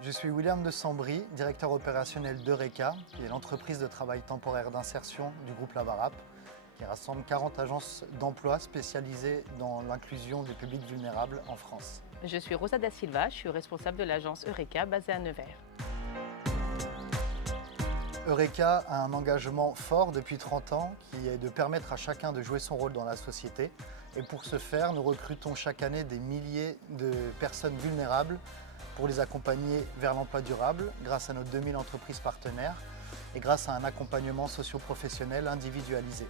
Je suis William de Sambry, directeur opérationnel d'Eureka, qui est l'entreprise de travail temporaire d'insertion du groupe Lavarap, qui rassemble 40 agences d'emploi spécialisées dans l'inclusion des publics vulnérables en France. Je suis Rosa da Silva, je suis responsable de l'agence Eureka basée à Nevers. Eureka a un engagement fort depuis 30 ans qui est de permettre à chacun de jouer son rôle dans la société. Et pour ce faire, nous recrutons chaque année des milliers de personnes vulnérables pour les accompagner vers l'emploi durable grâce à nos 2000 entreprises partenaires et grâce à un accompagnement socio-professionnel individualisé.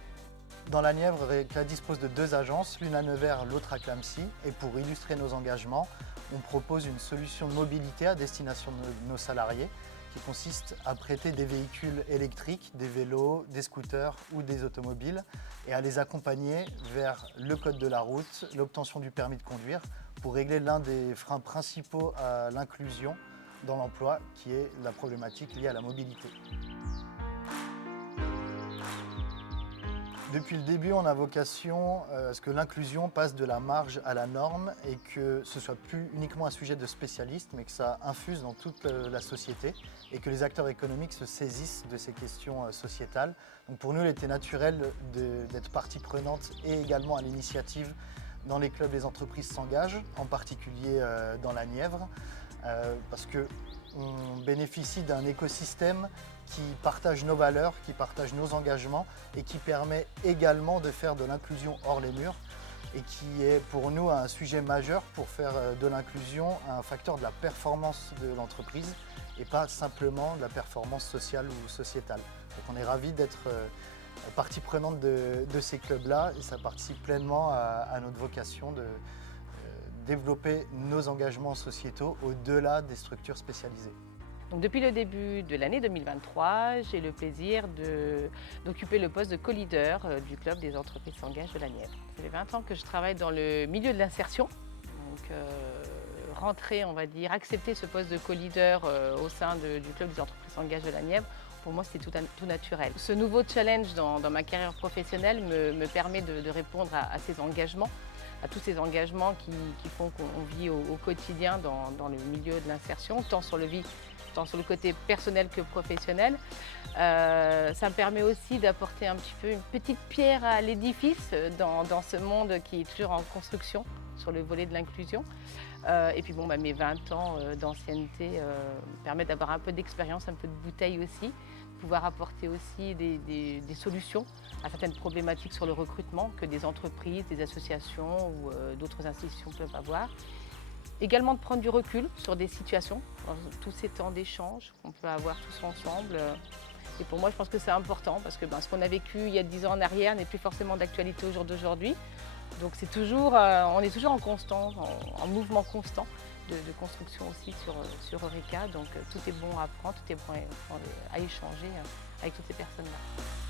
Dans la Nièvre, Eureka dispose de 2 agences, l'une à Nevers, l'autre à Clamecy. Et pour illustrer nos engagements, on propose une solution de mobilité à destination de nos salariés qui consiste à prêter des véhicules électriques, des vélos, des scooters ou des automobiles et à les accompagner vers le code de la route, l'obtention du permis de conduire pour régler l'un des freins principaux à l'inclusion dans l'emploi qui est la problématique liée à la mobilité. Depuis le début, on a vocation à ce que l'inclusion passe de la marge à la norme et que ce ne soit plus uniquement un sujet de spécialistes, mais que ça infuse dans toute la société et que les acteurs économiques se saisissent de ces questions sociétales. Donc pour nous, il était naturel d'être partie prenante et également à l'initiative dans les clubs Les entreprises s'engagent, en particulier dans la Nièvre, parce qu'on bénéficie d'un écosystème qui partage nos valeurs, qui partage nos engagements et qui permet également de faire de l'inclusion hors les murs et qui est pour nous un sujet majeur pour faire de l'inclusion un facteur de la performance de l'entreprise et pas simplement de la performance sociale ou sociétale. Donc on est ravis d'être partie prenante de ces clubs-là et ça participe pleinement à notre vocation de développer nos engagements sociétaux au-delà des structures spécialisées. Donc, depuis le début de l'année 2023, j'ai le plaisir d'occuper le poste de co-leader du club des entreprises s'engagent de la Nièvre. Ça fait 20 ans que je travaille dans le milieu de l'insertion. Donc, rentrer, on va dire, accepter ce poste de co-leader au sein du club des entreprises s'engagent de la Nièvre, pour moi, c'est tout naturel. Ce nouveau challenge dans ma carrière professionnelle me permet de répondre à ces engagements, à tous ces engagements qui font qu'on vit au quotidien dans le milieu de l'insertion, tant sur le côté personnel que professionnel. Ça me permet aussi d'apporter un petit peu une petite pierre à l'édifice dans ce monde qui est toujours en construction sur le volet de l'inclusion. Et puis mes 20 ans d'ancienneté permettent d'avoir un peu d'expérience, un peu de bouteille aussi, pouvoir apporter aussi des solutions à certaines problématiques sur le recrutement que des entreprises, des associations ou d'autres institutions peuvent avoir. Également de prendre du recul sur des situations, dans tous ces temps d'échange qu'on peut avoir tous ensemble. Et pour moi, je pense que c'est important parce que ce qu'on a vécu il y a 10 ans en arrière n'est plus forcément d'actualité au jour d'aujourd'hui. Donc on est toujours en mouvement constant de construction aussi sur Eureka. Donc tout est bon à apprendre, tout est bon à échanger avec toutes ces personnes-là.